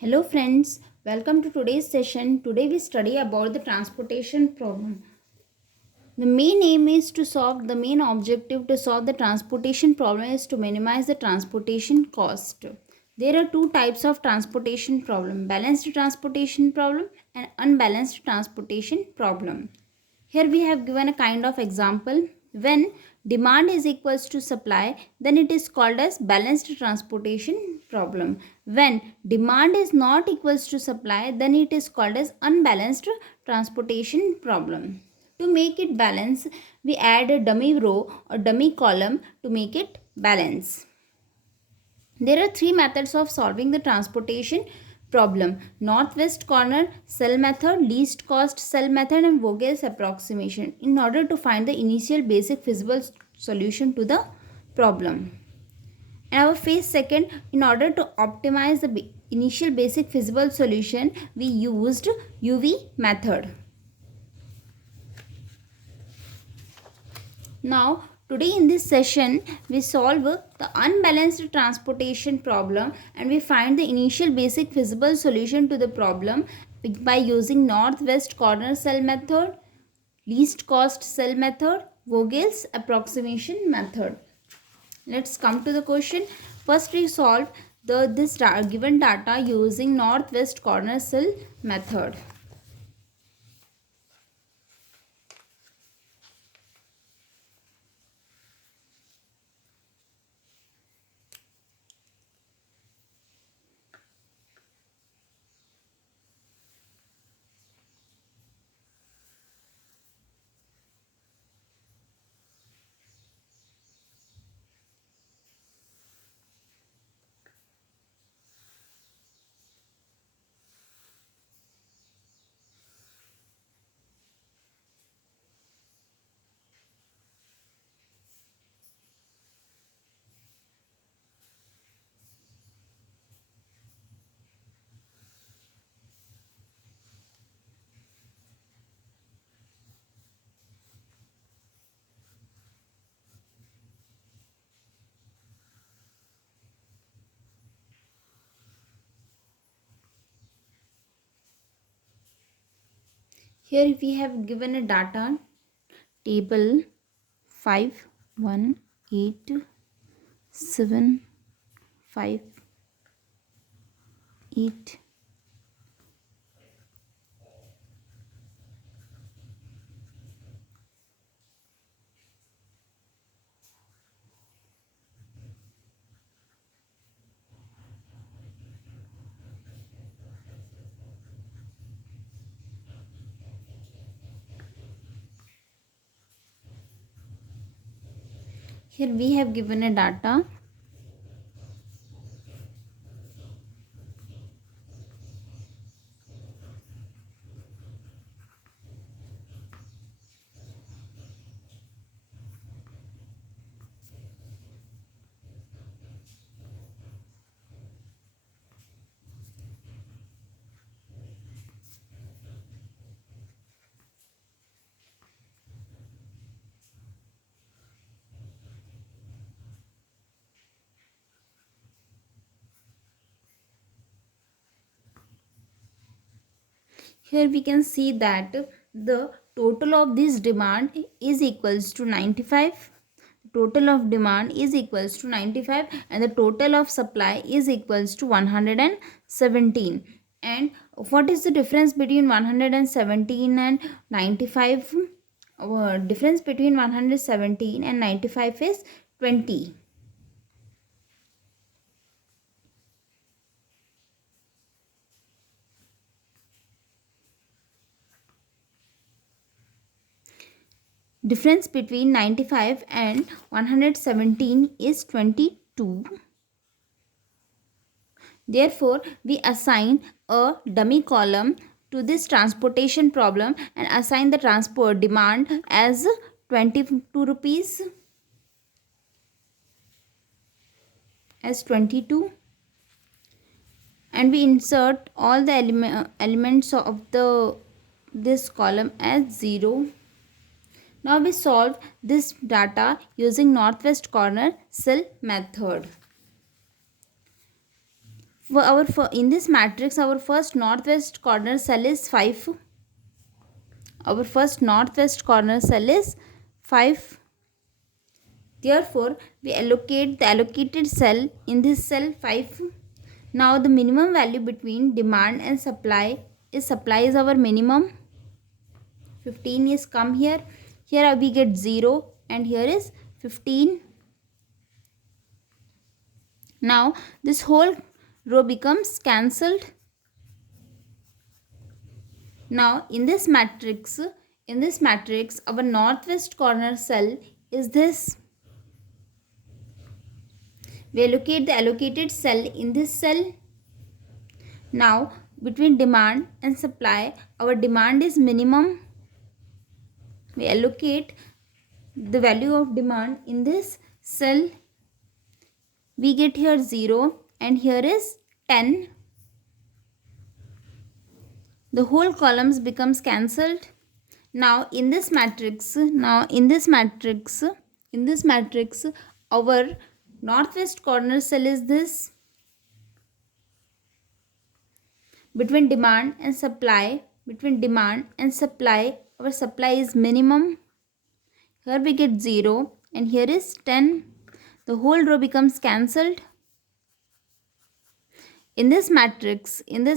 Hello friends, welcome to today's session. Today we study about the transportation problem. The main aim is to solve the main objective to solve the transportation problem is to minimize the transportation cost. There are two types of transportation problem, balanced transportation problem and unbalanced transportation problem. Here we have given a kind of example. When demand is equals to supply, then it is called as balanced transportation problem. When demand is not equals to supply, then it is called as unbalanced transportation problem. To make it balance, we add a dummy row or dummy column to make it balance. There are three methods of solving the transportation problem: northwest corner cell method, least cost cell method, and Vogel's approximation in order to find the initial basic feasible solution to the problem. And our phase second, in order to optimize the initial basic feasible solution, we used UV method. Now, today in this session, we solve the unbalanced transportation problem and we find the initial basic feasible solution to the problem by using northwest corner cell method, least cost cell method, Vogel's approximation method. Let's come to the question. First, we solve this given data using northwest corner cell method. Here we have given a data table 51875. Here we have given a data here we can see that the total of this demand is equals to 95. Total of demand is equals to 95 and the total of supply is equals to 117. And what is the difference between 117 and 95? Difference between 117 and 95 is 20. Difference between 95 and 117 is 22. Therefore, we assign a dummy column to this transportation problem and assign the transport demand as 22 rupees as 22, and we insert all the elements of this column as 0. Now we solve this data using northwest corner cell method. In this matrix, our first northwest corner cell is 5. Our first northwest corner cell is 5. Therefore, we allocate the allocated cell in this cell 5. Now the minimum value between demand and supply is our minimum. 15 is come here. Here we get 0 and here is 15. Now this whole row becomes cancelled. Now in this matrix, our northwest corner cell is this. We allocate the allocated cell in this cell. Now between demand and supply, our demand is minimum. We allocate the value of demand in this cell. We get here 0 and here is 10. The whole columns becomes cancelled. Now in this matrix, our northwest corner cell is this. Between demand and supply, our supply is minimum. Here we get 0 and here is 10. The whole row becomes cancelled. In this matrix, the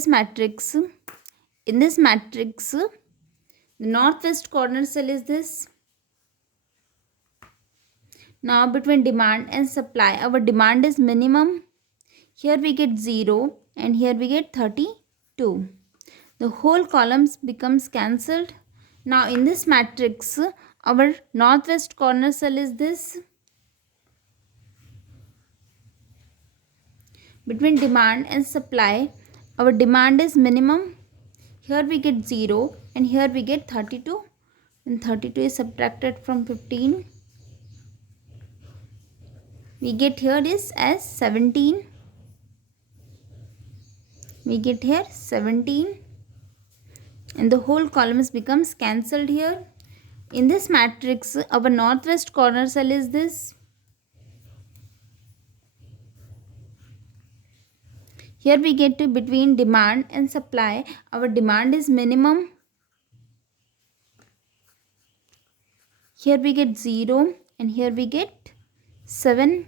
northwest corner cell is this. Now between demand and supply, our demand is minimum. Here we get 0 and here we get 32. The whole columns becomes cancelled. Now in this matrix, our northwest corner cell is this. Between demand and supply, our demand is minimum. Here we get 0 and here we get 32. And 32 is subtracted from 15. We get here is as 17. We get here 17. And the whole columns becomes cancelled here. In this matrix, our northwest corner cell is this. Here we get to between demand and supply, our demand is minimum. Here we get 0 and here we get 7.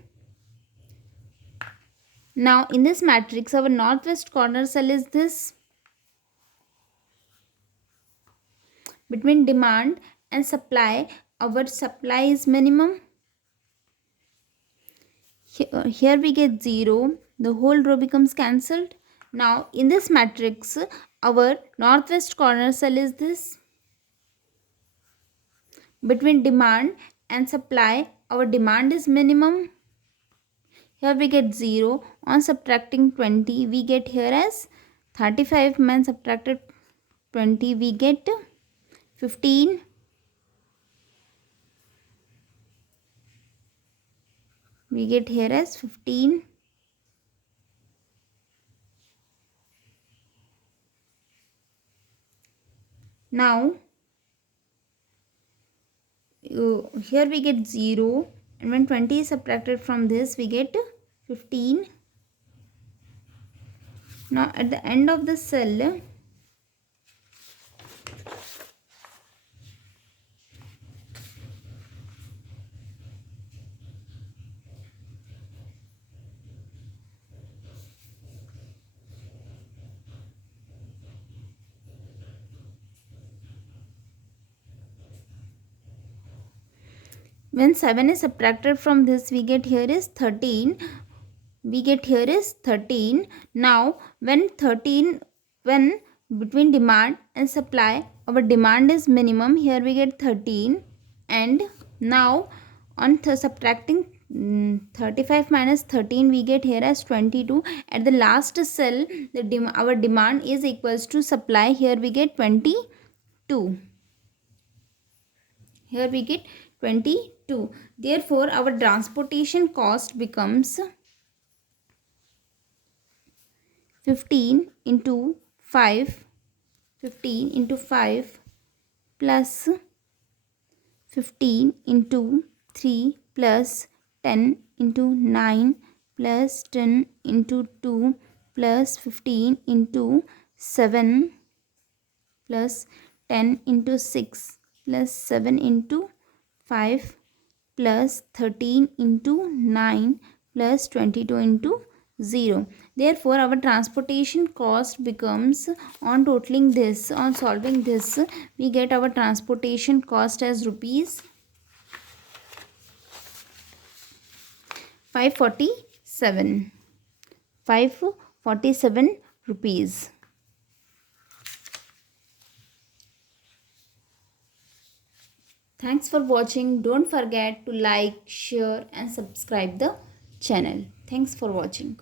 Now in this matrix, our northwest corner cell is this. Between demand and supply, our supply is minimum. Here we get 0. The whole row becomes cancelled. Now in this matrix, our northwest corner cell is this. Between demand and supply, our demand is minimum. Here we get 0. On subtracting 20, we get here as 35. Man subtracted 20, we get 15. We get here as 15. Now here we get 0 and when 20 is subtracted from this, we get 15. Now at the end of the cell, when 7 is subtracted from this, we get here is 13. Now when between demand and supply, our demand is minimum. Here we get 13. And now on subtracting 35 minus 13, we get here as 22. At the last cell, our demand is equals to supply. Here we get 22. Here we get 22. Therefore, our transportation cost becomes 15 into 5 plus 15 into 3 plus 10 into 9 plus 10 into 2 plus 15 into 7 plus 10 into 6 plus 7 into 5 plus 13 into 9 plus 22 into 0. Therefore, our transportation cost becomes, on totaling this, on solving this, we get our transportation cost as rupees 547. 547 rupees. Thanks for watching. Don't forget to like, share and subscribe the channel. Thanks for watching.